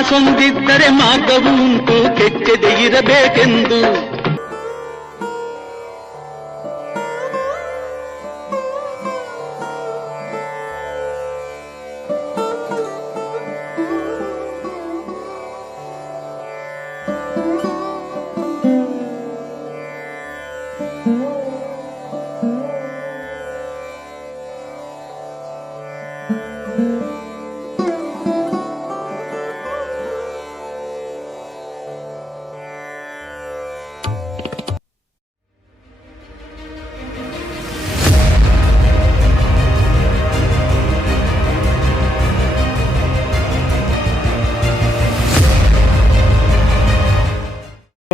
ಮನಸೊಂದಿದ್ದರೆ ಮಾರ್ಗವುಂಟು ಕೆಚ್ಚದೆ ಇರಬೇಕೆಂದು.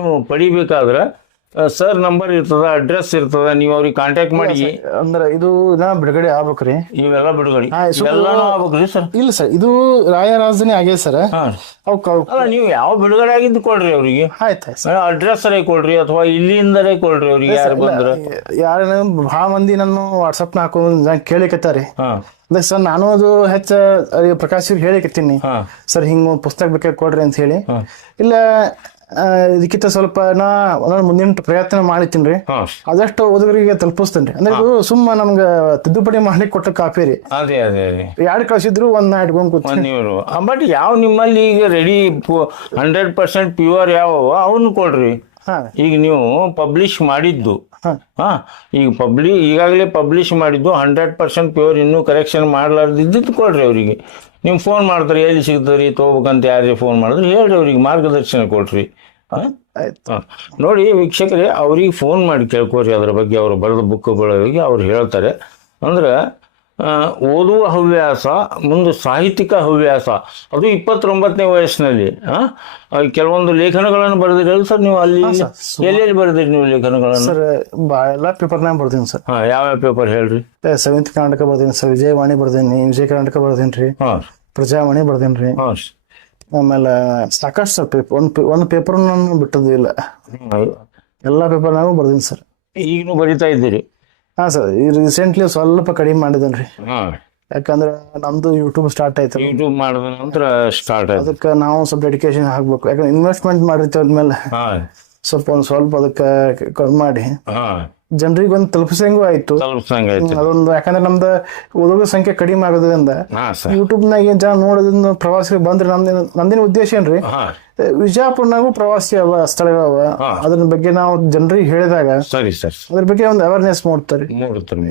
ನೀವು ಪಡಿಬೇಕಾದ್ರೆ ಸರ್ ನಂಬರ್ ಇರ್ತದ ಅಡ್ರೆಸ್ ಇರ್ತದ ನೀವು ಅವ್ರಿಗೆ ಕಾಂಟ್ಯಾಕ್ಟ್ ಮಾಡಿ. ಅಂದ್ರ ಇದು ನಾ ಬಿಡುಗಡೆ ಆಗ್ಬೇಕ್ರಿ. ಇವೆಲ್ಲ ಬಿಡುಗಡೆ. ಹಾ, ಸ್ವಲ್ಪ- ಇವೆಲ್ಲನೂ ಆಗ್ಬೇಕ್ರಿ ಸರ್. ಇಲ್ಲ ಸರ್ ಇದು ರಾಯ ರಾಜಧಾನಿ ಆಗ್ಯದ ಸರ್. ಅಲ್ಲ ನೀವು ಯಾವ ಬಿಡುಗಡೆ ಆಗಿದ್ದು ಕೊಡ್ರಿ ಅವ್ರಿಗೆ. ಆಯ್ತು ಅಡ್ರೆಸ್ ಅರೇ ಕೊಡ್ರಿ ಅಥವಾ ಇಲ್ಲಿಂದಲೇ ಕೊಡ್ರಿ ಅವ್ರಿಗೆ ಯಾರು ಬಂದ್ರ. ಯಾರ ಭಾಳ ಮಂದಿ ನನ್ನ ವಾಟ್ಸಪ್ನ ಹಾಕೊಂಡು ಕೇಳಿಕತ್ತಾರಿ. ಹಾ. ಅದೇ ಸರ್ ನಾನು ಅದು ಹೆಚ್ಚ ಅದೇ ಪ್ರಕಾಶ್ ಹೇಳಿ ಹೇಳಿಕತ್ತೀನಿ. ಹಾ. ಸರ್ ಹಿಂಗ ಪುಸ್ತಕ ಬೇಕಾಗಿ ಕೊಡ್ರಿ ಅಂತ ಹೇಳಿ. ಇಲ್ಲ ಇದಕ್ಕಿಂತ ಸ್ವಲ್ಪ ನಾ ಒಂದೊಂದು ಮುಂದಿನ ಪ್ರಯತ್ನ ಮಾಡಿತೀನಿ ರೀ. ಅದಷ್ಟು ಆದಷ್ಟು ಓದುಗರಿಗೆ ತಲುಪಿಸ್ತೇನೆ ಅಂದ್ರೆ ಇದು ಸುಮ್ಮ ನಮ್ಗ ತಿದ್ದುಪಡಿ ಮಾಡಿ ಕೊಟ್ಟ ಕಾಪಿ ರೀ. ಅದೇ ಅದೇ ಎರಡು ಕಳ್ಸಿದ್ರು ಒಂದ್ ನಾ ಇಟ್ಕೊಂಡ್ ನೀವು ಬಟ್ ಯಾವ ನಿಮ್ಮಲ್ಲಿ ಈಗ ರೆಡಿ ಹಂಡ್ರೆಡ್ ಪರ್ಸೆಂಟ್ ಪ್ಯೂರ್ ಯಾವ ಅವನು ಕೊಡ್ರಿ. ಹಾ. ಈಗ ನೀವು ಪಬ್ಲಿಷ್ ಮಾಡಿದ್ದು. ಹಾ ಈಗ ಪಬ್ಲಿ ಈಗಾಗಲೇ ಪಬ್ಲಿಷ್ ಮಾಡಿದ್ದು ಹಂಡ್ರೆಡ್ ಪರ್ಸೆಂಟ್ ಪ್ಯೂರ್ ಇನ್ನೂ ಕರೆಕ್ಷನ್ ಮಾಡ್ಲಾರ್ದಿದ್ದು ಕೊಡ್ರಿ ಅವರಿಗೆ. ನೀವು ಫೋನ್ ಮಾಡ್ತಾರೆ ಎಲ್ಲಿ ಸಿಗ್ತದ್ರಿ ತೊಗೋಬೇಕಂತ ಯಾರಿಗೆ ಫೋನ್ ಮಾಡಿದ್ರೆ ಹೇಳ್ರಿ ಅವ್ರಿಗೆ ಮಾರ್ಗದರ್ಶನ ಕೊಡ್ರಿ ನೋಡಿ ವೀಕ್ಷಕರೇ ಅವ್ರಿಗೆ ಫೋನ್ ಮಾಡಿ ಕೇಳ್ಕೋರಿ ಅದ್ರ ಬಗ್ಗೆ ಅವರು ಬರೆದ ಬುಕ್ಗಳ ಬಗ್ಗೆ ಅವ್ರು ಹೇಳ್ತಾರೆ. ಅಂದ್ರೆ ಓದುವ ಹವ್ಯಾಸ ಮುಂದೆ ಸಾಹಿತ್ಯಿಕ ಹವ್ಯಾಸ ಅದು ಇಪ್ಪತ್ತೊಂಬತ್ತನೇ ವಯಸ್ಸಿನಲ್ಲಿ ಹಾಂ ಕೆಲವೊಂದು ಲೇಖನಗಳನ್ನು ಬರೆದಿರಲ್ಲ ಸರ್ ನೀವು ಅಲ್ಲಿ ಎಲ್ಲೆಲ್ಲಿ ಬರೆದಿರಿ ನೀವು ಲೇಖನಗಳನ್ನು? ಸರ್ ಎಲ್ಲ ಪೇಪರ್ನಾಗ ಬರ್ತೀನಿ ಸರ್. ಯಾವ ಯಾವ ಪೇಪರ್ ಹೇಳ್ರಿ? ಸೆವೆಂತ್ ಕರ್ನಾಟಕ ಬರ್ದೀನಿ ಸರ್ ವಿಜಯವಾಣಿ ಬರ್ದೀನಿ ವಿಜಯ ಕರ್ನಾಟಕ ಬರ್ದೀನಿ ರೀ ಹಾಂ ಪ್ರಜಾವಾಣಿ ಬರ್ದೀನಿ ರೀ ಹಾಂ ಆಮೇಲೆ ಸಾಕಷ್ಟು ಸರ್ ಪೇಪರ್ ಒಂದು ಒಂದು ಪೇಪರ್ ನಾನು ಬಿಟ್ಟದ್ದು ಇಲ್ಲ ಎಲ್ಲ ಪೇಪರ್ನಾಗೂ ಬರ್ದೀನಿ ಸರ್. ಈಗಲೂ ಬರಿತಾ ಇದ್ದೀರಿ? ಹಾಂ ಸರ್ ಈ ರೀಸೆಂಟ್ಲಿ ಸ್ವಲ್ಪ ಕಡಿಮೆ ಮಾಡಿದನ್ರಿ ಯಾಕಂದ್ರೆ ನಮ್ದು ಯೂಟ್ಯೂಬ್ ಸ್ಟಾರ್ಟ್ ಆಯ್ತು. ಯೂಟ್ಯೂಬ್ ಮಾಡಿದ ನಂತರ ಸ್ಟಾರ್ಟ್ ಆಯ್ತು. ಅದಕ್ಕೆ ನಾವು ಸ್ವಲ್ಪ ಡೆಡಿಕೇಶನ್ ಹಾಕ್ಬೇಕು. ಯಾಕಂದ್ರೆ ಇನ್ವೆಸ್ಟ್ಮೆಂಟ್ ಮಾಡಿರ್ತೀವಿ ಆದ್ಮೇಲೆ ಹಾ. ಸ್ವಲ್ಪ ಒಂದು ಸ್ವಲ್ಪ ಅದಕ್ಕೆ ಕಮ್ಮಿ ಮಾಡಿ. ಹಾ. ಜನರಿಗೆ ಒಂದು ತಲುಪಿಸಂಗೂ ಆಯ್ತು. ತಲುಪ್ಸಂಗ್ ಆಯ್ತು. ಅದೊಂದು ಯಾಕಂದ್ರೆ ನಮ್ದು ಓದೋಗ ಸಂಖ್ಯೆ ಕಡಿಮೆ ಆಗೋದ್ರಿಂದ ಯೂಟ್ಯೂಬ್ನಾಗ ಏನ್ ಜನ ನೋಡೋದ್ರಿಂದ ಪ್ರವಾಸಿಗರು ಬಂದ್ರೆ ನಮ್ದಿನ ನಂದಿನ ಉದ್ದೇಶ ಏನ್ರಿ? ವಿಜಯಪುರ್ನಾಗೂ ಪ್ರವಾಸಿ ಅವ ಸ್ಥಳಗಳವ ಅದ್ರ ಬಗ್ಗೆ ನಾವು ಜನರಿಗೆ ಹೇಳಿದಾಗ ಸರಿ ಸರ್. ಅದ್ರ ಬಗ್ಗೆ ಒಂದು ಅವೇರ್ನೆಸ್ ಮೂಡ್ತಾರೆ.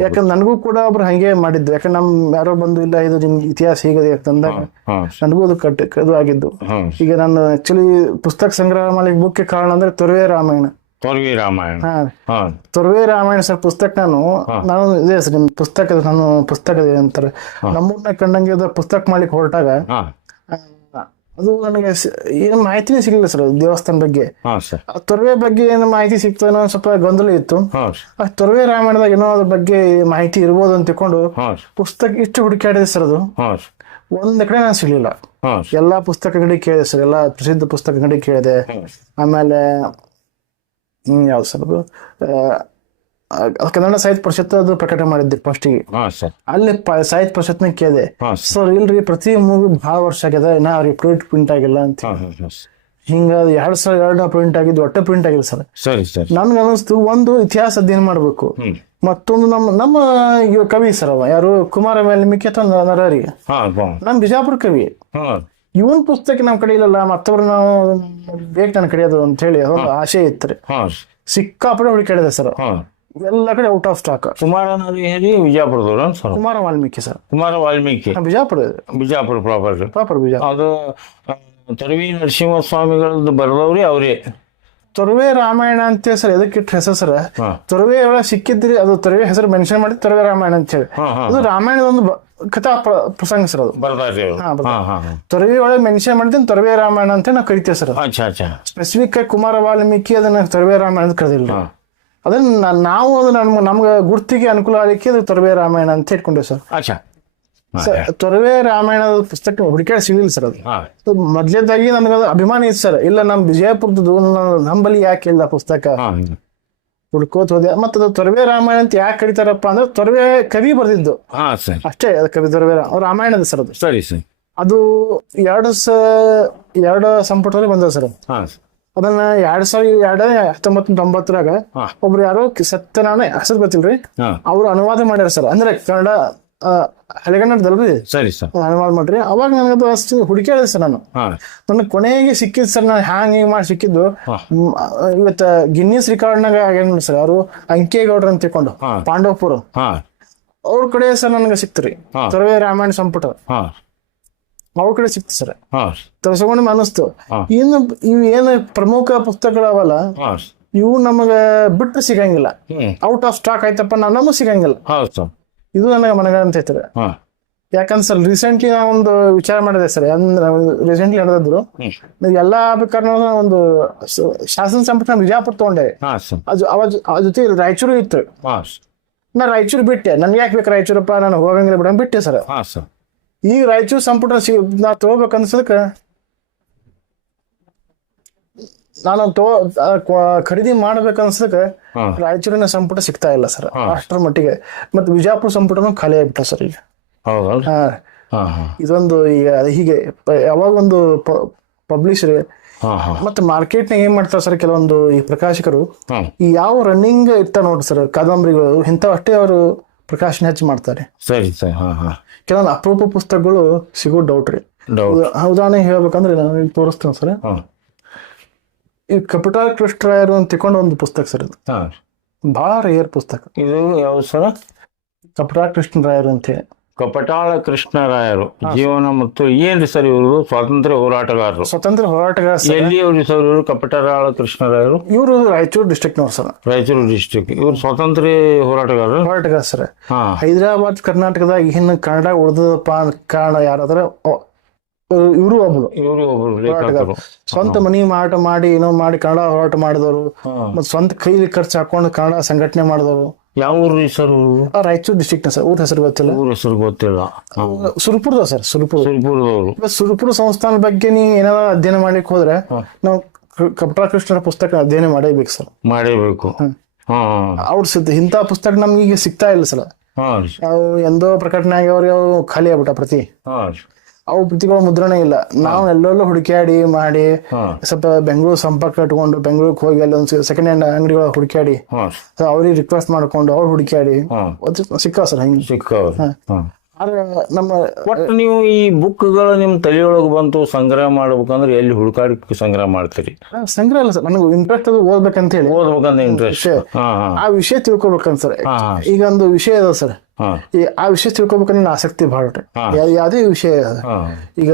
ಯಾಕಂದ್ರೆ ನನಗೂ ಕೂಡ ಒಬ್ರು ಹಂಗೆ ಮಾಡಿದ್ದು ಯಾಕಂದ್ರೆ ನಮ್ ಯಾರೋ ಬಂದು ಇಲ್ಲ ಇದು ನಿಮ್ ಇತಿಹಾಸ ಹೀಗದೆ ಅಂತಂದಾಗ ನನಗೂ ಅದು ಕಟ್ ಅದು ಆಗಿದ್ದು. ಈಗ ನಾನು ಆಕ್ಚುಲಿ ಪುಸ್ತಕ ಸಂಗ್ರಹ ಮಾಡಲಿಕ್ಕೆ ಮುಖ್ಯ ಕಾರಣ ಅಂದ್ರೆ ತೊರವೆ ರಾಮಾಯಣ. ತೊರವಿ ರಾಮಾಯಣ. ತೊರವಿ ರಾಮಾಯಣ ಸರ್ ಪುಸ್ತಕ ನಾನು ನಾನು ಇದೆ ಸರ್ ನಿಮ್ ಪುಸ್ತಕ ನಾನು ಪುಸ್ತಕ ಅಂತಾರೆ. ನಮ್ಮೂರ್ನ ಕಂಡಂಗೆ ಪುಸ್ತಕ ಮಾಡ್ಲಿಕ್ಕೆ ಹೊರಟಾಗ ಅದು ನನಗೆ ಏನು ಮಾಹಿತಿನೇ ಸಿಗಲಿಲ್ಲ ಸರ್ ದೇವಸ್ಥಾನ ಬಗ್ಗೆ. ತೊರವೆ ಬಗ್ಗೆ ಏನು ಮಾಹಿತಿ ಸಿಕ್ತು ಅನ್ನೋ ಸ್ವಲ್ಪ ಗೊಂದಲ ಇತ್ತು. ಆ ತೊರವೆ ರಾಮಾಯಣದಾಗ ಏನೋ ಅದ್ರ ಬಗ್ಗೆ ಮಾಹಿತಿ ಇರ್ಬೋದು ಅಂತ ತಿಳ್ಕೊಂಡು ಪುಸ್ತಕ ಇಷ್ಟು ಹುಡುಕಾಡಿದೆ ಸರ್ ಅದು. ಒಂದ್ ಕಡೆ ನಾನು ಸಿಗ್ಲಿಲ್ಲ. ಎಲ್ಲಾ ಪುಸ್ತಕಗಳಿಗೆ ಕೇಳಿದೆ ಸರ್ ಎಲ್ಲಾ ಪ್ರಸಿದ್ಧ ಪುಸ್ತಕಗಳಿಗೆ ಕೇಳಿದೆ. ಆಮೇಲೆ ಯಾವ್ದು ಸರ್ ಅದು? ಆ, ಆ, ಕನ್ನಡ ಸಾಹಿತ್ಯ ಪರಿಷತ್ ಅದು ಪ್ರಕಟ ಮಾಡಿದ್ದೆ ಫಸ್ಟಿಗೆ ಹಾ ಸರ್ ಅಲ್ಲಿ ಪ- ಸಾಹಿತ್ಯ ಪರಿಷತ್ನ ಕೇಳಿದೆ. ಹಾ ಸರ್ ಇಲ್ರಿ ಪ್ರತಿ ಮೂವಿ ಭಾಳ ವರ್ಷ ಆಗ್ಯದ ಇನ್ನ ಅವ್ರಿಗೆ ಪ್ರಿಂಟ್ ಪ್ರಿಂಟ್ ಆಗಿಲ್ಲ ಅಂತ. ಹಾ ಹಾ ಹಾ ಹಿಂಗ ಎರಡ್ ಸಾವಿರ ಎರಡನೇ ಪ್ರಿಂಟ್ ಆಗಿದ್ದು ಒಟ್ಟೆ ಪ್ರಿಂಟ್ ಆಗಿಲ್ಲ ಸರ್ ಸರಿ ಸರ್ ನನ್ಗೆ ಅನಿಸ್ತು ಒಂದು ಇತಿಹಾಸ ಅಧ್ಯಯನ ಮಾಡ್ಬೇಕು? ಹ್ಮ್. ಮತ್ತೊಂದು ನಮ್ಮ ನಮ್ಮ ಇವ ಕವಿ ಸರ್ ಅವ ಯಾರು? ಕುಮಾರ ವಾಲ್ಮೀಕಿ ಅಥವಾ ನರಾರಿ ನರಹರಿ ಹಾ. ಬಾ ನಮ್ಮ ಬಿಜಾಪುರ ಕವಿ. ಹಾ. ಇವನ್ ಪುಸ್ತಕ ನಮ್ಮ ಕಡೆ ಇಲ್ಲಲ್ಲ ಮತ್ತೊಬ್ರು ನಾವು ಬೇಕು ನನ್ನ ಕಡಿಯೋದು ಅಂತ ಹೇಳಿ ಅದೊಂದು ಆಸೆ ಇತ್ತು ಸಿಕ್ಕಾಪಡೆ ಅವ್ರಿಗೆ ಕೇಳಿದೆ ಹುಡುಕಾಡಿದೆ ಸರ್ ಎಲ್ಲ ಕಡೆ ಔಟ್ ಆಫ್ ಸ್ಟಾಕ್ ಕುಮಾರ ಹೇಳಿ ವಿಜಯಪುರದವ್ರ sir. Kumara Valmiki sir. Kumara Valmiki. Bijapur. Bijapur proper proper Bijapur. ಅದು ತರವಿ ನರಸಿಂಹಸ್ವಾಮಿಗಳದ್ದು ನರಸಿಂಹ ಸ್ವಾಮಿಗಳದ್ದು ಬರೆದವ್ರಿ ಅವರೇ. ತೊರವೆ ರಾಮಾಯಣ ಅಂತ ಸರ್ ಎದಕ್ಕೆ ಇಟ್ಟ ಹೆಸರು ಸರ್? ತೊರವೆ ಒಳಗೆ ಸಿಕ್ಕಿದ್ರಿ ಅದು ತೊರವೆ ಹೆಸರು ಮೆನ್ಷನ್ ಮಾಡಿ ತೊರವೆ ರಾಮಾಯಣ ಅಂತ ಹೇಳಿ. ಅದು ರಾಮಾಯಣದ ಒಂದು ಕಥಾ ಪ್ರ- ಪ್ರಸಂಗ ಸರ್ ಅದು ತೊರವಿ ಅವರು. ಹಾ, ಬರ್ದಾರ. ಹಾ ಹಾ ಹಾ. ತೊರವೆ ಒಳಗೆ ಮೆನ್ಷನ್ ಮಾಡಿದ್ದೀನಿ ತೊರವೆ ರಾಮಾಯಣ ಅಂತ ನಾವು ಕರಿತೀವಿ ಸರ್ ಅಚ್ಚಾ ಅಚ್ಚಾ. ಸ್ಪೆಸಿಫಿಕ್ ಆಗಿ ಕುಮಾರ ವಾಲ್ಮೀಕಿ ಅದನ್ನ ತೊರವೆ ರಾಮಾಯಣ ಅಂತ ಕರೆದಿಲ್ಲ ಹಾ. ಅದನ್ನ ನಾ- ನಾವು ಅದು ನಮ್ಗೆ ನಮ್ಗೆ ಗುರ್ತಿಗೆ ಅನುಕೂಲ ಆಗಲಿಕ್ಕೆ ಅದು ತೊರವೆ ರಾಮಾಯಣ ಅಂತ ಇಟ್ಕೊಂಡೇವೆ ಸರ್. ಅಚ್ಚಾ. ಸರ್ ತೊರವೆ ರಾಮಾಯಣದ ಪುಸ್ತಕ ಹುಡುಕಾಡಿ ಸಿಗಲಿಲ್ಲ ಸರ್ ಅದು. ಹಾ. ಅದು ಮೊದ್ಲೇದಾಗಿ ನನಗೆ ಅದು ಅಭಿಮಾನ ಇತ್ತು ಸರ್. ಇಲ್ಲ ನಮ್ಮ ವಿಜಯಪುರದ್ದು ನಮ್ಮಲ್ಲಿ ಯಾಕೆ ಇಲ್ಲ ಪುಸ್ತಕ? ಹಾ. ಹುಡ್ಕೋತ ಹೋದೆ. ಮತ್ತೆ ಅದು ತೊರವೆ ರಾಮಾಯಣ ಅಂತ ಯಾಕೆ ಕರೀತಾರಪ್ಪ ಅಂದ್ರೆ ತೊರವೆ ಕವಿ ಬರ್ದಿದ್ದು. ಹಾ ಸರ್. ಅಷ್ಟೇ ಅದು ಕವಿ ತೊರವೆ ರಾ- ರಾಮಾಯಣದ ಸರ್ ಅದು. ಸರಿ ಸರ್. ಅದು ಎರಡು ಸ ಎರಡು ಸಂಪುಟದಲ್ಲಿ ಬಂದದ ಸರ್ ಹಾ ಅದನ್ನ ಎರಡ್ ಸಾವಿರ ಎರಡ ಹತ್ತೊಂಬತ್ತು ತೊಂಬತ್ತರಾಗ ಹಾ. ಒಬ್ರು ಯಾರೋ ಸತ್ಯನಾರಾಯಣ ಹೆಸರು ಗೊತ್ತಿಲ್ರಿ? ಹಾ. ಅವ್ರು ಅನುವಾದ ಮಾಡ್ಯಾರ ಸರ್. ಅಂದ್ರೆ ಕನ್ನಡ ಆ, ಹಳೆಗನ್ನಡದಲ್ರಿ ಸರಿ ಸರ್. ಅನುವಾದ ಮಾಡ್ರಿ. ಅವಾಗ ನನಗದು ಅಷ್ಟು ಹುಡುಕಾಡಿದೆ ಸರ್ ನಾನು. ನನ್ನ ನನಗೆ ಕೊನೆಗೆ ಸಿಕ್ಕಿದ್ ಸರ್ ನಾನು ಹ್ಯಾಂಗ್ ಹಿಂಗ್ ಮಾಡಿ ಸಿಕ್ಕಿದ್ದು ಇವತ್ತ ಗಿನ್ನಿಸ್ ರೆಕಾರ್ಡ್ನಾಗ ಆಗ್ಯಾನ ಸರ್ ಅವರು ಅಂಕೇಗೌಡ್ರ ಅಂತ ತಿಳ್ಕೊಂಡು. ಪಾಂಡವಪುರ. ಅವ್ರ ಕಡೆ ಸರ್ ನನಗೆ ಸಿಕ್ತ್ರಿ. ತರವೇ ರಾಮಾಯಣ ಸಂಪುಟ. ಅವ್ರ ಕಡೆ ಸಿಕ್ತು ಸರ್. ತರ್ಸ್ಕೊಂಡು ಅನಿಸ್ತು. ಇನ್ನು ಇವ್ ಏನು ಪ್ರಮುಖ ಪುಸ್ತಕಗಳವಲ್ಲ ಅವಲ್ಲ ಇವು ನಮಗ ಬಿಟ್ಟು ಸಿಗಂಗಿಲ್ಲ. ಔಟ್ ಆಫ್ ಸ್ಟಾಕ್ ಆಯ್ತಪ್ಪ ನಾವು ನಮಗ್ ಸಿಗಂಗಿಲ್ಲ. ಇದು ನನಗೆ ಮನಗಂತ ಹೇಳ್ತಾರೆ. ಯಾಕಂದ್ರೆ ಸರ್ ರೀಸೆಂಟ್ಲಿ ನಾ ಒಂದು ವಿಚಾರ ಮಾಡಿದೆ ಸರ್. ಅಂದ್ರೆ ರೀಸೆಂಟ್ಲಿ ನಡೆದಿದ್ರು ಎಲ್ಲಾ ಆಗ್ಬೇಕಾದ್ರೆ ಒಂದು ಶಾಸನ ಸಂಪುಟ ನಾನು ವಿಜಯಪುರ ತಗೊಂಡೆ. ಅದು ಅವ ಜೊತೆ ರಾಯಚೂರು ಇತ್ತು. ನಾ ರಾಯಚೂರು ಬಿಟ್ಟೆ. ನನ್ಗೆ ಯಾಕೆ ಬೇಕು ರಾಯಚೂರಪ್ಪ? ನಾನು ಹೋಗಂಗಿಲ್ಲ ಬಿಡಂಗ್ ಬಿಟ್ಟೆ ಸರ್. ಈಗ ರಾಯಚೂರು ಸಂಪುಟ ನಾ ತಗೋಬೇಕು ಅನ್ಸದಕ್ಕೆ ನಾನು ತಗೋ ಖರೀದಿ ಮಾಡ್ಬೇಕು ಅನ್ಸದಕ್ಕೆ ಹಾ ರಾಯಚೂರಿನ ಸಂಪುಟ ಸಿಗ್ತಾ ಇಲ್ಲ ಸರ್. ಅಷ್ಟರ ಮಟ್ಟಿಗೆ. ಮತ್ತೆ ವಿಜಯಪುರ ಸಂಪುಟನೂ ಖಾಲಿ ಆಗ್ಬಿಟ್ಟ ಸರ್ ಈಗ. ಹಾ. ಇದೊಂದು ಈಗ ಹೀಗೆ ಯಾವಾಗ ಒಂದು ಪಬ್ಲಿಷರ್ ಮತ್ತೆ ಮಾರ್ಕೆಟ್ ಏನ್ ಮಾಡ್ತಾರೆ ಸರ್ ಕೆಲವೊಂದು ಈ ಪ್ರಕಾಶಕರು? ಈ ಯಾವ ರನ್ನಿಂಗ್ ಇರ್ತಾವ ನೋಡ್ರಿ ಸರ್ ಕಾದಂಬರಿಗಳು ಇಂಥವ್ ಅಷ್ಟೇ ಅವರು ಪ್ರಕಾಶನ ಹೆಚ್ಚು ಮಾಡ್ತಾರೆ. ಸರಿ ಸರ್. ಹಾ ಹಾ. ಕೆಲವೊಂದು ಅಪರೂಪ ಪುಸ್ತಕಗಳು ಸಿಗೋ ಡೌಟ್ ರೀ. ಉದಾಹರಣೆ ಹೇಳ್ಬೇಕಂದ್ರೆ ನಾನು ತೋರಿಸ್ತೇನೆ ಸರ್. ಈ ಕಪಿಟಾ ಕೃಷ್ಣರಾಯರು ಅಂತ ತಿಕೊಂಡು ಒಂದು ಪುಸ್ತಕ ಸರ್ ಇದು. ಭಾಳ ಬಹಳ ರೇರ್ ಪುಸ್ತಕ. ಇದು ಯಾವ ಸರ? ಕಪಿಟಾ ಕೃಷ್ಣರಾಯರು ಅಂತ ಹೇಳಿ. ಕಪಟಾಳ ಕೃಷ್ಣರಾಯರು ಜೀವನ ಮತ್ತು ಏನ್ರಿ ಸರ್ ಇವರು ಸ್ವಾತಂತ್ರ್ಯ ಹೋರಾಟಗಾರರು. ಸ್ವತಂತ್ರ ಹೋರಾಟಗಾರ ಸರ್. ಎಲ್ಲಿ ಅವ್ರಿ ಸರ್ ಇವರು? ಕಪಟಾಳ ಕೃಷ್ಣರಾಯರು ಇವರು? ರಾಯಚೂರು ಡಿಸ್ಟ್ರಿಕ್ಟ್ನವ್ರು ಸರ್. ರಾಯಚೂರು ಡಿಸ್ಟ್ರಿಕ್ಟ್ ಇವರು ಸ್ವಾತಂತ್ರ್ಯ ಹೋರಾಟಗಾರರು? ಹೋರಾಟಗಾರ ಸರ್. ಹಾ. ಹೈದರಾಬಾದ್ ಕರ್ನಾಟಕದಾಗ ಇನ್ನು ಕನ್ನಡ ಉಳಿದಪ್ಪ ಕಾರಣ ಯಾರಾದ್ರ ಇವರು ಒಬ್ರು. ಇವರು ಒಬ್ಬರು ಲೇಖಕರು ಸ್ವಂತ ಮನಿ ಮಾರಾಟ ಮಾಡಿ ಏನೋ ಮಾಡಿ ಕನ್ನಡ ಹೋರಾಟ ಮಾಡಿದವರು. ಮತ್ತೆ ಸ್ವಂತ ಕೈಲಿ ಖರ್ಚು ಹಾಕೊಂಡು ಕನ್ನಡ ಸಂಘಟನೆ ಮಾಡಿದವರು. ಯಾವ ಊರು ಸರ್ ರಾಯಚೂರು ಡಿಸ್ಟ್ರಿಕ್ಟ್ ಸರ್. ಊರ ಹೆಸರು ಗೊತ್ತಿಲ್ಲ. ಊರ ಹೆಸರು ಗೊತ್ತಿಲ್ಲ. ಸುರ್ಪುರದ ಸರ್ ಸುರಪುರ ಸುರ್ಪುರದವರು. ಸುರ್ಪುರ ಸಂಸ್ಥಾನ ಬಗ್ಗೆ ನೀ ಏನಾರ ಅಧ್ಯಯನ ಮಾಡ್ಲಿಕ್ಕೆ ಹೋದ್ರೆ ನಾವು ಕಪಟಾ ಕೃಷ್ಣರ ಪುಸ್ತಕ ಅಧ್ಯಯನ ಮಾಡೇಬೇಕು ಸರ್. ಮಾಡೇಬೇಕು. ಹಾ. ಅವ್ರ ಸಿದ್ಧ ಇಂಥ ಪುಸ್ತಕ ನಮ್ಗೆ ಈಗ ಸಿಗ್ತಾ ಇಲ್ಲ ಸರ್. ಹಾ ರೀ. ಅವು ಎಂದೋ ಪ್ರಕಟಣೆ ಆಗ್ಯಾವ್ರಿ ಅವು ಖಾಲಿ ಆಗ್ಬಿಟ್ಟ ಪ್ರತಿ. ಹಾ ರೀ. ಅವು ಪ್ರತಿಗಳ ಮುದ್ರಣ ಇಲ್ಲ. ನಾವು ಎಲ್ಲೆಲ್ಲೋ ಹುಡುಕ್ಯಾಡಿ ಮಾಡಿ ಸ್ವಲ್ಪ ಬೆಂಗಳೂರು ಸಂಪರ್ಕ ಇಟ್ಕೊಂಡು ಬೆಂಗಳೂರಿಗೆ ಹೋಗಿ ಅಲ್ಲಿ ಒಂದು ಸೆಕೆಂಡ್ ಹ್ಯಾಂಡ್ ಅಂಗಡಿಗಳ ಹುಡುಕ್ಯಾಡಿ. ಅವ್ರಿಗೆ ರಿಕ್ವೆಸ್ಟ್ ಮಾಡ್ಕೊಂಡು ಅವ್ರು ಹುಡುಕ್ಯಾಡಿ. ಸಿಕ್ಕ ಸರ್ ಹಿಂಗೆ. ಸಿಕ್ಕ ಆದ್ರೆ ನಮ್ಮ ಒಟ್ಟು ನೀವು ಈ ಬುಕ್ಗಳು ನಿಮ್ಮ ತಲೆಯೊಳಗೆ ಬಂತು ಸಂಗ್ರಹ ಮಾಡ್ಬೇಕಂದ್ರೆ ಎಲ್ಲಿ ಹುಡುಕಾಡಿ ಸಂಗ್ರಹ ಮಾಡ್ತೀರಿ? ಸಂಗ್ರಹ ಅಲ್ಲ ಸರ್ ನನಗೆ ಇಂಟ್ರೆಸ್ಟ್ ಅದು ಓದ್ಬೇಕಂತ ಹೇಳಿ. ಓದ್ಬೇಕಂತ ಇಂಟ್ರೆಸ್ಟ್ ಆ ವಿಷಯ ತಿಳ್ಕೊಬೇಕಂತ ಸರ್. ಈಗ ಒಂದು ವಿಷಯ ಅದ ಸರ್. ಆ ವಿಷಯ ತಿಳ್ಕೊಬೇಕಂದ್ರೆ ನಿನ್ನ ಆಸಕ್ತಿ ಬಹಳ. ಯಾವುದೇ ವಿಷಯ. ಈಗ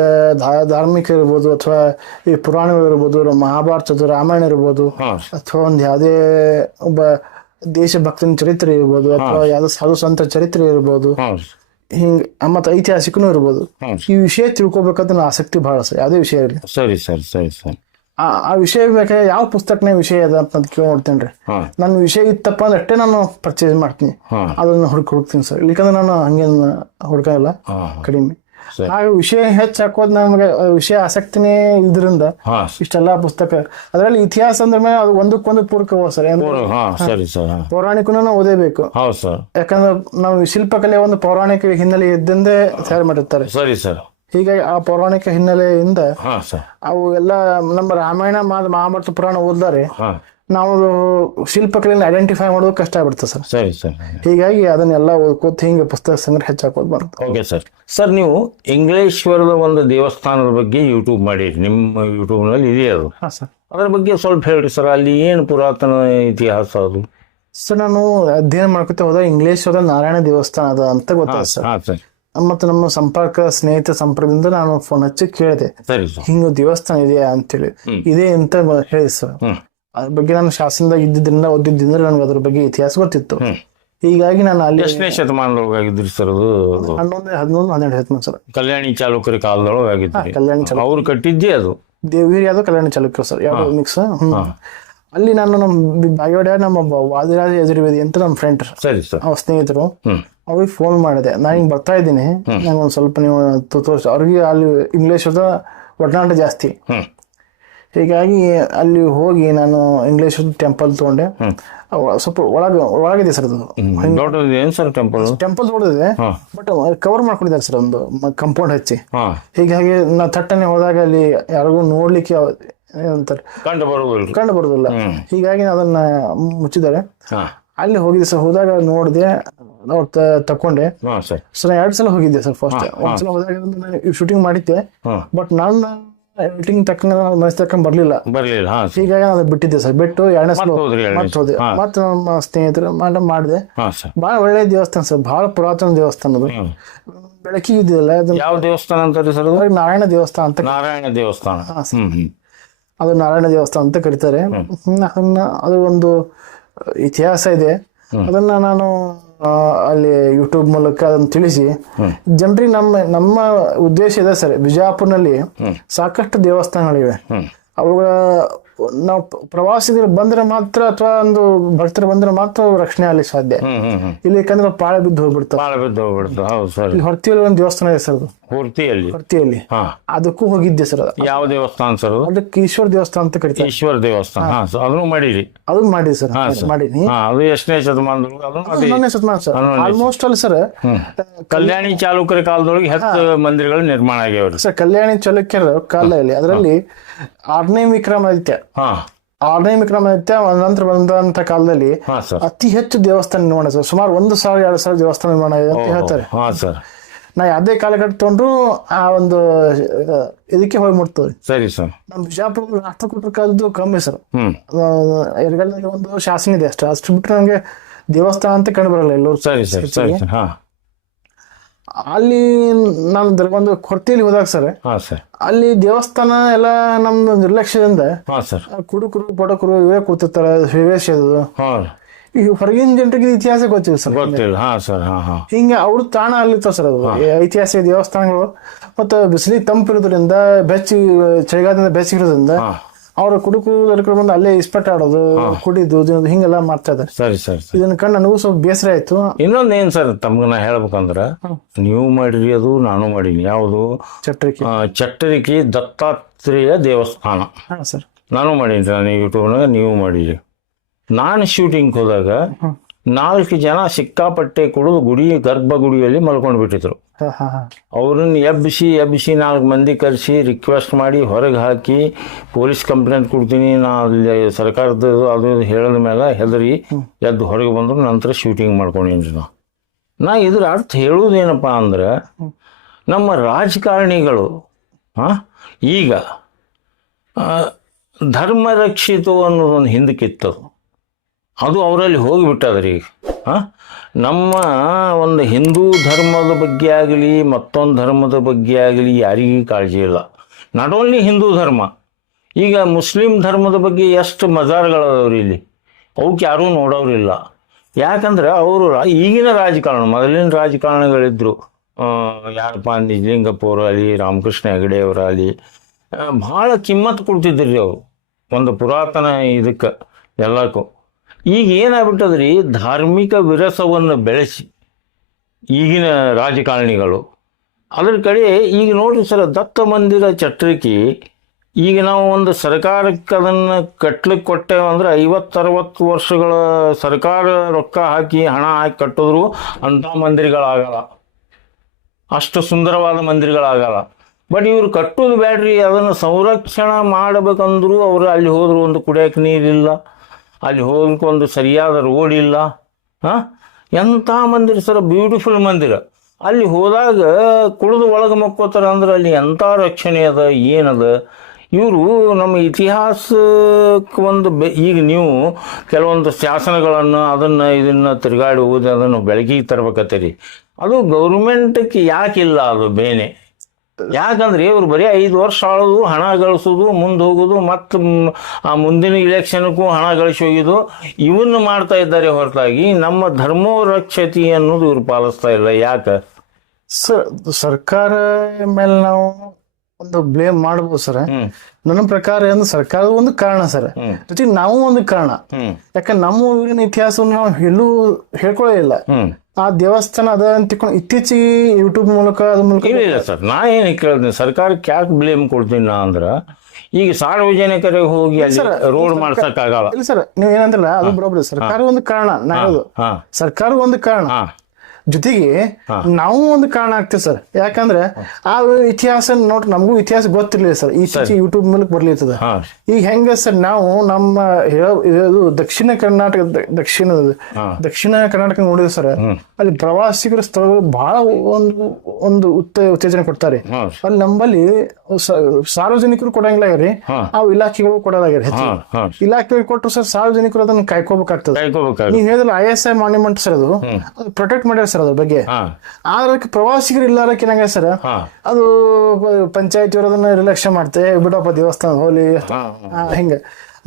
ಧಾರ್ಮಿಕ ಇರ್ಬೋದು ಅಥವಾ ಈ ಪುರಾಣಗಳು ಇರ್ಬೋದು ಮಹಾಭಾರತದ ರಾಮಾಯಣ ಇರ್ಬೋದು ಅಥವಾ ಒಂದು ಯಾವುದೇ ಒಬ್ಬ ದೇಶಭಕ್ತನ ಚರಿತ್ರೆ ಇರ್ಬೋದು ಅಥವಾ ಯಾವ್ದೋ ಸಾಧು ಸಂತ ಚರಿತ್ರೆ ಇರ್ಬೋದು ಹಿಂಗ್ ಮತ್ತ ಐತಿಹಾಸಿಕನು ಇರ್ಬೋದು. ಈ ವಿಷಯ ತಿಳ್ಕೊಬೇಕಂತ ನನ್ನ ಆಸಕ್ತಿ ಬಹಳ ಸರ್ ಯಾವುದೇ ವಿಷಯ ಇರಲಿ. ಸರಿ ಸರಿ ಸರಿ ಸರಿ. ಆ ಆ ವಿಷಯ ಬೇಕಾದ್ರೆ ಯಾವ ಪುಸ್ತಕನೇ ವಿಷಯ ಅದ ಅಂತ ಕೇಳ್ತೇನೆ ರೀ. ಹಾ. ನನ್ನ ವಿಷಯ ಇತ್ತಪ್ಪ ಅಂದ್ರೆ ಅಷ್ಟೇ ನಾನು ಪರ್ಚೇಸ್ ಮಾಡ್ತೀನಿ. ಅದನ್ನ ಹುಡುಕ್ ಹುಡುಕ್ತೀನಿ ಸರ್. ಇಲ್ಲಿಕಂದ್ರೆ ನಾನು ಹಂಗೇನು ಹುಡುಕಲ್ಲ ಕಡಿಮೆ. ಆ ವಿಷಯ ಹೆಚ್ಚು ಹಾಕೋದು ನಮ್ಗೆ ವಿಷಯ ಆಸಕ್ತಿನೇ ಇದ್ರಿಂದ ಇಷ್ಟೆಲ್ಲಾ ಪುಸ್ತಕ. ಅದರಲ್ಲಿ ಇತಿಹಾಸ ಅಂದ್ರ ಮೇಲೆ ಅದು ಒಂದಕ್ಕೊಂದು ಪೂರಕವ ಸರ್. ಪೌರಾಣಿಕನೂ ಓದೇಬೇಕು. ಯಾಕಂದ್ರೆ ನಾವು ಶಿಲ್ಪಕಲೆ ಒಂದು ಪೌರಾಣಿಕ ಹಿನ್ನೆಲೆ ಇದ್ದಂದೇ ತಯಾರು ಮಾಡಿರ್ತಾರೆ. ಸರಿ ಸರ್. ಹೀಗಾಗಿ ಆ ಪೌರಾಣಿಕ ಹಿನ್ನೆಲೆಯಿಂದ ಅವು ಎಲ್ಲ ನಮ್ಮ ರಾಮಾಯಣ ಮಹಾಭಾರತ ಪುರಾಣ ಓದಿದರೆ ಹಾ. ನಾವು ಶಿಲ್ಪಕಲೆಯನ್ನು ಐಡೆಂಟಿಫೈ ಮಾಡೋದು ಕಷ್ಟ ಆಗ್ಬಿಡ್ತದೆ ಸರ್. ಸರಿ ಸರ್. ಹೀಗಾಗಿ ಅದನ್ನೆಲ್ಲ ಓದ್ಕೋತ ಹಿಂಗೆ ಪುಸ್ತಕ ಸಂಗ್ರಹ ಹೆಚ್ಚಾಕೋದು ಬರುತ್ತೆ ಓಕೆ ಸರ್ ಸರ್ ನೀವು ಇಂಗ್ಲೇಶ್ವರದ ಒಂದು ದೇವಸ್ಥಾನದ ಬಗ್ಗೆ ಯೂಟ್ಯೂಬ್ ಮಾಡಿರಿ. ನಿಮ್ಮ ಯೂಟ್ಯೂಬ್ನಲ್ಲಿ ಇದೆ ಅದು? ಹಾಂ ಸರ್ ಅದ್ರ ಬಗ್ಗೆ ಸ್ವಲ್ಪ ಹೇಳ್ರಿ ಸರ್ ಅಲ್ಲಿ ಏನು ಪುರಾತನ ಇತಿಹಾಸ ಅದು? ಸರ್ ನಾನು ಅಧ್ಯಯನ ಮಾಡ್ಕೊತ ಹೋದ ಇಂಗ್ಲೇಶ್ವರ ನಾರಾಯಣ ದೇವಸ್ಥಾನ ಅದ ಅಂತ ಗೊತ್ತಾಯ್ತು ಸರ್ ಹಾ ಸರ್. ಮತ್ತೆ ನಮ್ಮ ಸಂಪರ್ಕ ಸ್ನೇಹಿತ ಸಂಪರ್ಕದಿಂದ ನಾನು ಫೋನ್ ಹಚ್ಚಿ ಕೇಳಿದೆ. ಸರಿ ಸರ್ ಹಿಂಗ ದೇವಸ್ಥಾನ ಇದೆಯಾ ಅಂತೇಳಿ. ಇದೆ ಅಂತ ಹೇಳಿದೆ ಹೇಳಿ ಸರ್ ಅದ್ರ ಬಗ್ಗೆ ನಾನು ಶಾಸನದಾಗ ಇದ್ದಿದ್ರಿಂದ ಓದಿದ್ದರಿಂದ ನನಗೆ ಅದ್ರ ಬಗ್ಗೆ ಇತಿಹಾಸ ಗೊತ್ತಿತ್ತು. ಹೀಗಾಗಿ ನಾನು ಅಲ್ಲಿ ಎಷ್ಟನೇ ಶತಮಾನದೊಳಗಾಗಿದ್ರಿ ಸರ್ ಅದು? ಹನ್ನೊಂದು ಹದಿನೊಂದು ಹನ್ನೆರಡು ಶತಮಾನ ಸರ್. ಕಲ್ಯಾಣಿ ಚಾಲುಕ್ಯರ ಕಾಲದೊಳಗಾಗಿದ್ರಿ ಕಲ್ಯಾಣಿ ಚಾಲುಕ್ಯ. ಅವ್ರು ಕಟ್ಟಿದ್ದೇ ಅದು? ದೇವಗಿರಿ ಅದು ಕಲ್ಯಾಣಿ ಚಾಲುಕ್ಯ ಸರ್ ಯಾವ ಮಿಕ್ಸ್ ಅಲ್ಲಿ ನಾನು ನಮ್ಮ ಬಾಗೇವಾಡ ನಮ್ಮ ವಾದಿರಾಜ ಯಜುರ್ವೇದಿ ಅಂತ ನಮ್ಮ ಫ್ರೆಂಡ್ ಸರಿ ಸರ್. ಅವ್ರ ಸ್ನೇಹಿತರು. ಅವ್ರಿಗೆ ಫೋನ್ ಮಾಡಿದೆ. ನಾನು ಹಿಂಗೆ ಬರ್ತಾ ಇದ್ದೀನಿ. ನಂಗೆ ಒಂದು ಸ್ವಲ್ಪ ನೀವು ತೋರಿಸಿ ಅವ್ರಿಗೆ ಅಲ್ಲಿ ಇಂಗ್ಲೀಷ್ ಒಡನಾಟ ಜಾಸ್ತಿ. ಹೀಗಾಗಿ ಅಲ್ಲಿ ಹೋಗಿ ನಾನು ಇಂಗ್ಲಿಷ್ ಟೆಂಪಲ್ ತಗೊಂಡೆ. ಸ್ವಲ್ಪ ಒಳಗ ಒಳಗಿದೆ ಸರ್ ಅದು. ಟೆಂಪಲ್ ಟೆಂಪಲ್ ದೊಡ್ಡದಿದೆ. ಬಟ್ ಕವರ್ ಮಾಡ್ಕೊಂಡಿದ್ದಾರೆ ಸರ್ ಒಂದು ಕಂಪೌಂಡ್ ಹಚ್ಚಿ. ಹೀಗಾಗಿ ನಾ ತಟ್ಟನೆ ಹೋದಾಗ ಅಲ್ಲಿ ಯಾರಿಗೂ ನೋಡ್ಲಿಕ್ಕೆ ಕಂಡು ಬರೋದಿಲ್ಲ ಹೀಗಾಗಿ ಅದನ್ನ ಮುಚ್ಚಿದ್ದಾರೆ. ಅಲ್ಲಿ ಹೋಗಿದ್ದೆ ಸರ್. ಹೋದಾಗ ನೋಡಿದೆ ಅವ್ರು ತಕೊಂಡೆ ಸರ್. ಎರಡ್ ಸಲ ಹೋಗಿದ್ದೆ ಸರ್ ಫಸ್ಟ್ ಒಂದ್ಸಲ ಹೋದಾಗ ಶೂಟಿಂಗ್ ಮಾಡಿದ್ದೆ. ಬಟ್ ನಾನು ಎಡಿಟಿಂಗ್ ತಕ್ಕಂಗ ನಾನು ಮನಸ್ಸು ಬರ್ಲಿಲ್ಲ. ಬರ್ಲಿಲ್ಲ ಹಾ. ಹೀಗಾಗಿ ನಾನು ಬಿಟ್ಟಿದ್ದೆ ಸರ್ ಬಿಟ್ಟು ಎರಡನೇ ಸಲ ಮತ್ತೆ ಹೋದ್ರಿ ಎರಡನೇ ಮತ್ತೆ ಹೋದೆ. ಹಾ. ಮತ್ತೆ ನಮ್ಮ ಸ್ನೇಹಿತರು ಮಾಡಿ ಮಾಡಿದೆ. ಹಾ ಸರ್ ಬಹಳ ಒಳ್ಳೆ ದೇವಸ್ಥಾನ ಸರ್ ಬಹಳ ಪುರಾತನ ದೇವಸ್ಥಾನ ಅದು. ಬೆಳಕಿ ಬೆಳಕಿಗೆ ಇದೆಯಲ್ಲ ಅದು ಯಾವ ದೇವಸ್ಥಾನ ಅಂತ ಸರ್ ಅದು? ನಾರಾಯಣ ದೇವಸ್ಥಾನ ಅಂತ ನಾರಾಯಣ ದೇವಸ್ಥಾನ. ಹ್ಮ್ ಹ್ಮ್. ಅದು ನಾರಾಯಣ ದೇವಸ್ಥಾನ ಅಂತ ಕರೀತಾರೆ. ಹ್ಮ್, ಅದನ್ನ ಅದು ಒಂದು ಇತಿಹಾಸ ಇದೆ. ಅದನ್ನ ನಾನು ಅಲ್ಲಿ ಯೂಟ್ಯೂಬ್ ಮೂಲಕ ಅದನ್ನು ತಿಳಿಸಿ ಜನರಿಗೆ ನಮ್ಮ ನಮ್ಮ ಉದ್ದೇಶ ಇದೆ ಸರ್. ಬಿಜಾಪುರ್ನಲ್ಲಿ ಸಾಕಷ್ಟು ದೇವಸ್ಥಾನಗಳಿವೆ. ಅವುಗಳ ನಾವು ಪ್ರವಾಸಿಗರು ಬಂದ್ರೆ ಮಾತ್ರ ಅಥವಾ ಒಂದು ಭಕ್ತರು ಬಂದ್ರೆ ಮಾತ್ರ ರಕ್ಷಣೆ ಆಗಲಿ ಸಾಧ್ಯ. ಇಲ್ಲಿ ಯಾಕಂದ್ರೆ ಪಾಳೆ ಬಿದ್ದು ಹೋಗ್ಬಿಡ್ತಾರೆ ಹೊರತಿಯಲ್ಲಿ ಒಂದು ದೇವಸ್ಥಾನ ಇದೆ ಸರ್ ಹೊರ್ತಿಯಲ್ಲಿ ಹಾ. ಅದಕ್ಕೂ ಹೋಗಿದ್ದೆ ಸರ್ ಯಾವ ದೇವಸ್ಥಾನ ಸರ್ ಅದು? ಅದಕ್ಕೆ ಈಶ್ವರ ದೇವಸ್ಥಾನ ಅಂತ ಕರಿತಾರೆ. ಈಶ್ವರ ದೇವಸ್ಥಾನ. ಹಾ. ಸರ್ ಅದನ್ನು ಮಾಡಿರಿ. ಅದನ್ನ ಮಾಡಿ ಸರ್ ಮಾಡಿನಿ ಸರ್. ಮಾಡೀನಿ. ಹಾ ಅದು ಎಷ್ಟನೇ ಶತಮಾನದೊಳಗೆ ಅದನ್ನು ಮಾಡಿ ಹನ್ನೊಂದನೇ ಶತಮಾನ ಸರ್. ಆಲ್ಮೋಸ್ಟ್ ಅಲ್ಲಿ ಸರ್ ಕಲ್ಯಾಣಿ ಚಾಲುಕ್ಯರ ಕಾಲದೊಳಗೆ ಹತ್ತು ಮಂದಿರಗಳು ನಿರ್ಮಾಣ ಆಗ್ಯಾವ್ರಿ. ಸರ್ ಕಲ್ಯಾಣಿ ಚಾಲುಕ್ಯರ ಕಾಲದಲ್ಲಿ ಅದರಲ್ಲಿ ಆರನೇ ವಿಕ್ರಮಾದಿತ್ಯ. ಹಾ. ಆರನೇ ವಿಕ್ರಮಾದಿತ್ಯ ನಂತರ ಬಂದಂತ ಕಾಲದಲ್ಲಿ ಹಾ ಸರ್. ಅತಿ ಹೆಚ್ಚು ದೇವಸ್ಥಾನ ನಿರ್ಮಾಣ ಸರ್ ಸುಮಾರು ಒಂದು ಸಾವಿರ ಎರಡು ಸಾವಿರ ದೇವಸ್ಥಾನ ನಿರ್ಮಾಣ ಆಗಿದೆ ಅಂತ ಹೇಳ್ತಾರೆ. ಹಾ ಸರ್. ನಾ ಯಾವುದೇ ಕಾಲಘಟ್ಟ ತೊಗೊಂಡ್ರು ಆ ಒಂದು ಇದಕ್ಕೆ ಹೋಗಿ ಮುಟ್ತದೆ ಸರಿ ಸರ್. ನಮ್ಮ ಬಿಜಾಪುರ ರಾಷ್ಟ್ರಕೂಟರ ಕಾಲದ್ದು ಕಮ್ಮಿ ಸರ್. ಹ್ಮ್. ಒಂದು ಶಾಸನ ಇದೆ ಅಷ್ಟೇ. ಅಷ್ಟು ಬಿಟ್ಟರೆ ನಮಗೆ ದೇವಸ್ಥಾನ ಅಂತ ಕಂಡು ಬರಲ್ಲ ಎಲ್ಲರೂ. ಸರಿ ಸರ್ ಸರಿ ಸರ್ ಹಾ. ಅಲ್ಲಿ ನಾನು ಒಂದು ಕೊರತೆಯಲ್ಲಿ ಹೋದಾಗ ಸರ್. ಹಾ ಸರ್. ಅಲ್ಲಿ ದೇವಸ್ಥಾನ ಎಲ್ಲ ನಮ್ದು ನಿರ್ಲಕ್ಷ್ಯದಿಂದ ಹಾ ಸರ್. ಕುಡುಕರು ಬಡಕರು ಇವೇ ಕೂತಿರ್ತಾರೆ ವಿವೇಶ ಈ ಹೊರಗಿನ ಜನರಿಗೆ ಇತಿಹಾಸ ಗೊತ್ತಿಲ್ಲ ಸರ್. ಗೊತ್ತಿಲ್ಲ. ಹಾ ಸರ್ ಹಾ ಹಾ. ಹಿಂಗೆ ಅವ್ರ ತಾಣ ಅಲ್ಲಿತ್ತು ಸರ್ ಅದು. ಐತಿಹಾಸಿಕ ದೇವಸ್ಥಾನಗಳು ಮತ್ತು ಬಿಸಿಲಿಗೆ ತಂಪಿರೋದ್ರಿಂದ ಬೆಚ್ಚಿ ಚಳಿಗಾಲದಿಂದ ಬೆಚ್ಚಗಿರೋದ್ರಿಂದ ಅವ್ರ ಕುಡುಕು ಬಂದು ಅಲ್ಲೇ ಇಸ್ಪೆಟ್ ಆಡೋದು ಕುಡಿದು ಹಿಂಗೆಲ್ಲ ಮಾಡ್ತಾ ಇದ್ದಾರೆ. ಸರಿ ಸರಿ ಸರಿ. ಇದನ್ನ ಕಂಡು ನನಗೂ ಸ್ವಲ್ಪ ಬೇಸರ ಆಯ್ತು. ಇನ್ನೊಂದು ಏನ್ ಸರ್ ತಮ್ಗೆ ನಾ ಹೇಳ್ಬೇಕಂದ್ರ ನೀವು ಮಾಡಿರಿ ಅದು ನಾನು ಮಾಡೀನಿ. ಯಾವುದು? ಚಟ್ಟರಿಕೆ ಚಟ್ಟರಿಕೆ ದತ್ತಾತ್ರೇಯ ದೇವಸ್ಥಾನ. ಹಾ ಸರ್. ನಾನು ಮಾಡೀನಿ ನಾನು ಯೂಟ್ಯೂಬ್ನಾಗ ನೀವು ಮಾಡಿರಿ. ನಾನು ಶೂಟಿಂಗ್ ಹೋದಾಗ ನಾಲ್ಕು ಜನ ಸಿಕ್ಕಾಪಟ್ಟೆ ಕುಡಿದು ಗುಡಿ ಗರ್ಭಗುಡಿಯಲ್ಲಿ ಮಲ್ಕೊಂಡು ಬಿಟ್ಟಿದ್ರು. ಹಾ ಹಾ ಹಾ. ಅವ್ರನ್ನ ಎಬ್ಬಿಸಿ ಎಬ್ಬಿಸಿ ನಾಲ್ಕು ಮಂದಿ ಕರೆಸಿ ರಿಕ್ವೆಸ್ಟ್ ಮಾಡಿ ಹೊರಗೆ ಹಾಕಿ ಪೊಲೀಸ್ ಕಂಪ್ಲೇಂಟ್ ಕೊಡ್ತೀನಿ. ನಾ ಅಲ್ಲಿ ಸರ್ಕಾರದ ಅದು ಹೇಳಿದ ಮೇಲೆ ಹೆದರಿ ಎದ್ದು ಹೊರಗೆ ಬಂದ್ರು. ನಂತರ ಶೂಟಿಂಗ್ ಮಾಡ್ಕೊಂಡಿನಿ ನಾ ನಾ ಇದ್ರ ಅರ್ಥ ಹೇಳುವುದೇನಪ್ಪ ಅಂದ್ರೆ ನಮ್ಮ ರಾಜಕಾರಣಿಗಳು ಹಾಂ ಈಗ ಧರ್ಮ ರಕ್ಷಿತು ಅನ್ನೋದೊಂದು ಹಿಂದಕ್ಕಿತ್ತದು ಅದು ಅವರಲ್ಲಿ ಹೋಗಿಬಿಟ್ಟದ್ರಿ. ಈಗ ಹಾಂ? ನಮ್ಮ ಒಂದು ಹಿಂದೂ ಧರ್ಮದ ಬಗ್ಗೆ ಆಗಲಿ ಮತ್ತೊಂದು ಧರ್ಮದ ಬಗ್ಗೆ ಆಗಲಿ ಯಾರಿಗೂ ಕಾಳಜಿ ಇಲ್ಲ. ನಾಟ್ ಓನ್ಲಿ ಹಿಂದೂ ಧರ್ಮ ಈಗ ಮುಸ್ಲಿಂ ಧರ್ಮದ ಬಗ್ಗೆ ಎಷ್ಟು ಮಜಾರ್ಗಳದವ್ರಿ ಇಲ್ಲಿ. ಅವಕ್ಕೆ ಯಾರೂ ನೋಡೋರಿಲ್ಲ ಯಾಕಂದ್ರೆ ಅವರು ಈಗಿನ ರಾಜಕಾರಣ ಮೊದಲಿನ ರಾಜಕಾರಣಗಳಿದ್ದರು ಯಾರಪ್ಪ ನಿಜಲಿಂಗಪ್ಪ ಆಗಲಿ ರಾಮಕೃಷ್ಣ ಹೆಗಡೆ ಅವರಾಗಲಿ ಭಾಳ ಕಿಮ್ಮತ್ತು ಕೊಡ್ತಿದ್ರಿ ಅವರು. ಒಂದು ಪುರಾತನ ಇದಕ್ಕೆ ಎಲ್ಲಕ್ಕೂ. ಈಗ ಏನಾಗ್ಬಿಟ್ಟದ್ರಿ? ಧಾರ್ಮಿಕ ವಿರಸವನ್ನು ಬೆಳೆಸಿ ಈಗಿನ ರಾಜಕಾರಣಿಗಳು. ಅದರ ಕಡೆ ಈಗ ನೋಡಿರಿ ಸರ್, ದತ್ತ ಮಂದಿರ ಚಟ್ರಿಕೆ ಈಗ ನಾವು ಒಂದು ಸರ್ಕಾರಕ್ಕೆ ಅದನ್ನು ಕಟ್ಟಲಿಕ್ಕೆ ಕೊಟ್ಟೇವೆ ಅಂದ್ರೆ ಐವತ್ತರವತ್ತು ವರ್ಷಗಳ ಸರ್ಕಾರ ರೊಕ್ಕ ಹಾಕಿ ಹಣ ಹಾಕಿ ಕಟ್ಟಿದ್ರು ಅಂಥ ಮಂದಿರಗಳಾಗಲ್ಲ. ಅಷ್ಟು ಸುಂದರವಾದ ಮಂದಿರಗಳಾಗಲ್ಲ. ಬಟ್ ಇವರು ಕಟ್ಟೋದು ಬ್ಯಾಡ್ರಿ, ಅದನ್ನು ಸಂರಕ್ಷಣೆ ಮಾಡಬೇಕಂದ್ರೂ ಅವರು ಅಲ್ಲಿ ಹೋದ್ರು ಒಂದು ಕುಡಿಯೋಕೆ ನೀರಿಲ್ಲ. ಅಲ್ಲಿ ಹೋಗಕ್ಕೆ ಒಂದು ಸರಿಯಾದ ರೋಡ್ ಇಲ್ಲ ಹಾಂ? ಎಂಥ ಮಂದಿರ ಸರ್? ಬ್ಯೂಟಿಫುಲ್ ಮಂದಿರ. ಅಲ್ಲಿ ಹೋದಾಗ ಕುಡಿದು ಒಳಗೆ ಮಕ್ಕೋತಾರೆ ಅಂದ್ರೆ ಅಲ್ಲಿ ಎಂಥ ರಕ್ಷಣೆ ಅದ, ಏನದ? ಇವರು ನಮ್ಮ ಇತಿಹಾಸಕ್ಕೆ ಒಂದು ಬೆ, ಈಗ ನೀವು ಕೆಲವೊಂದು ಶಾಸನಗಳನ್ನು ಅದನ್ನು ಇದನ್ನು ತಿರುಗಾಡಿ ಹೋಗೋದು ಅದನ್ನು ಬೆಳಕಿಗೆ ತರಬೇಕತ್ತೀರಿ. ಅದು ಗೌರ್ಮೆಂಟ್ಗೆ ಯಾಕಿಲ್ಲ ಅದು ಬೇನೆ. ಯಾಕಂದ್ರೆ ಇವ್ರು ಬರೀ ಐದು ವರ್ಷ ಆಳೋದು ಹಣ ಗಳಿಸೋದು ಮುಂದೆ ಹೋಗೋದು ಮತ್ತು ಆ ಮುಂದಿನ ಇಲೆಕ್ಷನ್ಗೂ ಹಣ ಗಳಿಸಿ ಹೋಗಿದ್ದು. ಇವನ್ನು ಮಾಡ್ತಾ ಇದ್ದಾರೆ ಹೊರತಾಗಿ ನಮ್ಮ ಧರ್ಮೋರಕ್ಷತಿ ಅನ್ನೋದು ಇವ್ರು ಪಾಲಿಸ್ತಾ ಇಲ್ಲ. ಯಾಕೆ? ಸರ್ ಸರ್ಕಾರ ಮೇಲೆ ನಾವು ಒಂದು ಬ್ಲೇಮ್ ಮಾಡ್ಬೋದು ಸರ್. ನನ್ನ ಪ್ರಕಾರ ಏನು ಸರ್ಕಾರದ ಒಂದು ಕಾರಣ ಸರ್. ಜೊತೆಗೆ ನಾವು ಒಂದು ಕಾರಣ. ಯಾಕಂದ್ರೆ ನಮ್ಮ ಊರಿನ ಇತಿಹಾಸವನ್ನು ನಾವು ಎಲ್ಲೂ ಹೇಳ್ಕೊಳ್ಳೇ ಇಲ್ಲ. ಆ ದೇವಸ್ಥಾನ ಅದ ಅಂತ ತಿಳ್ಕೊಂಡು ಇತ್ತೀಚೆಗೆ ಯೂಟ್ಯೂಬ್ ಮೂಲಕ ಅದ್ರ ಮೂಲಕ ಇಲ್ಲ ಸರ್. ನಾ ಏನು ಕೇಳಿದ್ನಿ ಸರ್ಕಾರಕ್ಕೆ ಯಾಕೆ ಬ್ಲೇಮ್ ಕೊಡ್ತೀನಿ ನಾ ಅಂದ್ರೆ ಈಗ ಸಾರ್ವಜನಿಕರಿಗೆ ಹೋಗಿ ಅಲ್ಲಿ ರೋಡ್ ಮಾಡ್ಸಕ್ಕಾಗಲ್ಲ. ಇಲ್ಲ ಸರ್ ನೀವು ಏನಂದ್ರಲ್ಲ ಅದು ಬರೋಬ್ರಿ ಸರ್ಕಾರ ಒಂದು ಕಾರಣ ನಾ ಹೇಳೋದು. ಸರ್ಕಾರ ಒಂದು ಕಾರಣ. ಜೊತೆಗೆ ನಾವು ಒಂದು ಕಾರಣ ಆಗ್ತೇವೆ ಸರ್. ಯಾಕಂದ್ರೆ ಆ ಇತಿಹಾಸ ನೋಡ್ರಿ ನಮಗೂ ಇತಿಹಾಸ ಗೊತ್ತಿರ್ಲಿಲ್ಲ ಸರ್. ಈ ಯೂಟ್ಯೂಬ್ ಮೂಲಕ ಬರ್ಲಿರ್ತದ. ಹಾ. ಈಗ ಹೆಂಗ ಸರ್ ನಾವು ನಮ್ಮ ಹೇಳೋದು ದಕ್ಷಿಣ ಕರ್ನಾಟಕ ದಕ್ಷಿಣ ದಕ್ಷಿಣ ಕರ್ನಾಟಕ ನೋಡಿದ್ರೆ ಸರ್ ಅಲ್ಲಿ ಪ್ರವಾಸಿಗರ ಸ್ಥಳಗಳು ಬಹಳ ಒಂದು ಒಂದು ಉತ್ತ ಉತ್ತೇಜನ ಕೊಡ್ತಾರೆ. ಅಲ್ಲಿ ನಮ್ಮಲ್ಲಿ ಸಾರ್ವಜನಿಕರು ಕೊಡಂಗಿಲ್ಲ ರೀ. ಆ ಇಲಾಖೆಗಳು ಹಾ ಇಲಾಖೆಗಳು ಕೊಟ್ಟರು ಸರ್ ಸಾರ್ವಜನಿಕರು ಅದನ್ನ ಕಾಯ್ಕೋಬೇಕಾಗ್ತದೆ. ನೀವು ಹೇಳಿದ್ರೆ I S I monument sir ಅದು. ಅದು ಪ್ರೊಟೆಕ್ಟ್ ಮಾಡ್ಯಾರ ಸರ್ ಅದ್ರ ಬಗ್ಗೆ. ಆದ್ರೆ ಪ್ರವಾಸಿಗರು ಇಲ್ಲಾರಕ್ಕೆ ಏನಾಗ ಸರ್ ಅದು ಪಂಚಾಯತಿ ಅದನ್ನ ನಿರ್ಲಕ್ಷ್ಯ ಮಾಡ್ತೆ ಬಿಡಪ್ಪ ದೇವಸ್ಥಾನ ಹೋಲಿ. ಹಿಂಗ.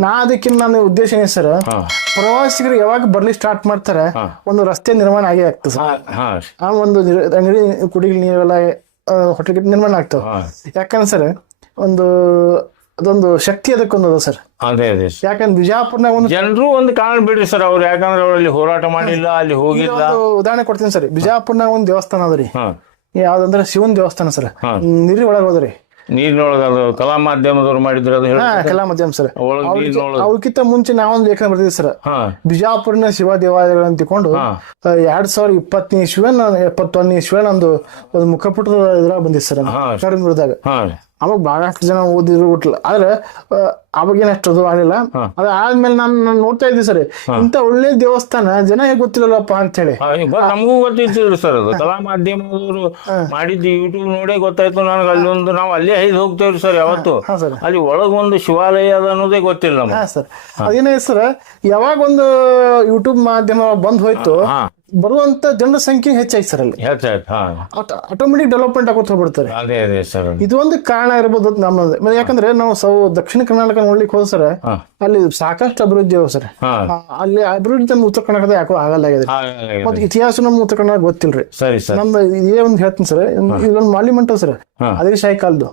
ನಾ ಅದಕ್ಕೆ ನನ್ನ ಉದ್ದೇಶ ಏನ್ ಸರ್ ಪ್ರವಾಸಿಗರು ಯಾವಾಗ ಬರ್ಲಿ ಸ್ಟಾರ್ಟ್ ಮಾಡ್ತಾರೆ ಒಂದು ರಸ್ತೆ ನಿರ್ಮಾಣ ಆಗೇ ಆಗ್ತದೆ ಆ ಒಂದು ಅಂಗಡಿ ಕುಡಿಗೆ ನೀರೆಲ್ಲ ಹೊಟ್ಟೆಗೆ ನಿರ್ಮಾಣ ಆಗ್ತಾವ ಯಾಕಂದ್ರೆ ಸರ್ ಒಂದು ಅದೊಂದು ಶಕ್ತಿ ಅದಕ್ಕೊಂದದ ಅದ ಸರ್. ಅದೇ ಅದೇ ಯಾಕಂದ್ರೆ ಬಿಜಾಪುರ್ನಾಗ ಒಂದು ಜನರು ಒಂದು ಕಾರಣ ಬಿಡ್ರಿ ಸರ್ ಅವ್ರು ಯಾಕಂದ್ರೆ ಅವ್ರು ಅಲ್ಲಿ ಹೋರಾಟ ಮಾಡಿಲ್ಲ ಅಲ್ಲಿ ಈಗ ಹೋಗಿಲ್ಲ ಒಂದು ಉದಾಹರಣೆ ಕೊಡ್ತೀನಿ ಸರ್. ಬಿಜಾಪುರ್ನಾಗ ಒಂದು ದೇವಸ್ಥಾನ ಅದರಿ ರೀ. ಹಾ. ಯಾವ್ದಂದ್ರೆ ಶಿವನ್ ದೇವಸ್ಥಾನ ಸರ್. ನೀರಿ ಒಳಗೆ ಹೋದ್ರಿ ನೀರಿನೊಳಗ ಅದು ಕಲಾ ಮಾಧ್ಯಮದವ್ರು ಮಾಡಿದ್ರು ಅದು ಹೇಳಿ ಹಾ ಕಲಾ ಮಧ್ಯಮ ಸರ್. ಒಳಗೆ ನೀರಿನೊಳಗೆ. ಅವ್ರಕ್ಕಿಂತ ಮುಂಚೆ ನಾವೊಂದು ಲೇಖನ ಬರ್ತೀವಿ ಸರ್. ಹಾ. ಬಿಜಾಪುರಿನ ಶಿವ ದೇವಾಲಯಗಳು ಅಂತ ಹಾ. ಎರಡ್ ಸಾವಿರ ಇಪ್ಪತ್ತನೇ ಶಿವನ್ ಎಪ್ಪತ್ತೊಂದನೇ ಶಿವನ್ ಒಂದು ಒಂದು ಮುಖಪುಟದ ಇದ್ರಾಗ ಬಂದಿತ್ತು ಸರ್ ಹಾ. ವಿರುದ್ಧಾಗ ಹಾ. ಅವಾಗ ಬಹಳಷ್ಟು ಜನ ಓದಿದ್ರು ಬಿಟ್ಲ ಆದ್ರೆ ಅವಾಗೇನು ಅಷ್ಟು ಅದು ಆಗಿಲ್ಲ ಅದ ಆದ್ಮೇಲೆ ನಾನು ನಾನು ನೋಡ್ತಾ ಇದ್ದೆ ಸರ್. ಇಂತ ಒಳ್ಳೆ ದೇವಸ್ಥಾನ ಜನ ಹೇಗೆ ಗೊತ್ತಿಲ್ಲಪ್ಪ ಅಂತ ಹೇಳಿ ನಮಗೂ ಗೊತ್ತಿದ್ರು ಸರ್ ಅದು. ಕಲಾ ಮಾಧ್ಯಮದವರು ಮಾಡಿದ್ದು ಯೂಟ್ಯೂಬ್ ನೋಡೇ ಗೊತ್ತಾಯ್ತು ನನಗೆ. ಅಲ್ಲೊಂದು ನಾವು ಅಲ್ಲೇ ಐದು ಹೋಗ್ತೇವ್ರಿ ಸರ್ ಯಾವತ್ತು. ಅಲ್ಲಿ ಒಳಗ್ ಒಂದು ಶಿವಾಲಯ ಅದ ಅನ್ನೋದೇ ಗೊತ್ತಿಲ್ಲ ನಮಗೆ. ಸರ್. ಅದೇನೇ ಸರ್ ಯಾವಾಗ ಒಂದು ಯೂಟ್ಯೂಬ್ ಮಾಧ್ಯಮ ಬಂದ್ ಹೋಯ್ತು ಬರುವಂತ ಜನರ ಸಂಖ್ಯೆ ಹೆಚ್ಚಾಯ್ತು ಸರ್ ಅಲ್ಲಿ. ಹೆಚ್ಚಾಯ್ತು ಹಾ. ಆಟೋಮೆಟಿಕ್ ಡೆವಲಪ್ಮೆಂಟ್ ಆಗೋತ್ ಹೋಗ್ಬಿಡ್ತಾರೆ ಅದೇ ಅದೇ ಸರ್. ಇದು ಒಂದು ಕಾರಣ ಇರಬಹುದು ನಮ್ಮ ಯಾಕಂದ್ರೆ ನಾವು ಸೌ ದಕ್ಷಿಣ ಕರ್ನಾಟಕ ನೋಡ್ಲಿಕ್ಕೆ ಹೋದ ಸರ್ ಅಲ್ಲಿ ಸಾಕಷ್ಟು ಅಭಿವೃದ್ಧಿ ಅವ ಸರ್. ಅಲ್ಲಿ ಅಭಿವೃದ್ಧಿ ನಮ್ಮ ಉತ್ತರ ಕರ್ನಾಟಕದ ಯಾಕೋ ಹಾ, ಮತ್ತೆ ಇತಿಹಾಸ ನಮ್ಮ ಉತ್ತರ ಕರ್ನಾಟಕ ಗೊತ್ತಿಲ್ರಿ. ಸರಿ ಸರ್. ನಮ್ದು ಇದೇ ಒಂದು ಹೇಳ್ತೀನಿ ಸರ್ ಇದೊಂದು ಮಾಲಿಮಂಟ ಸರ್. ಅದೇ ಶಾಹಿ ಕಾಲದ್ದು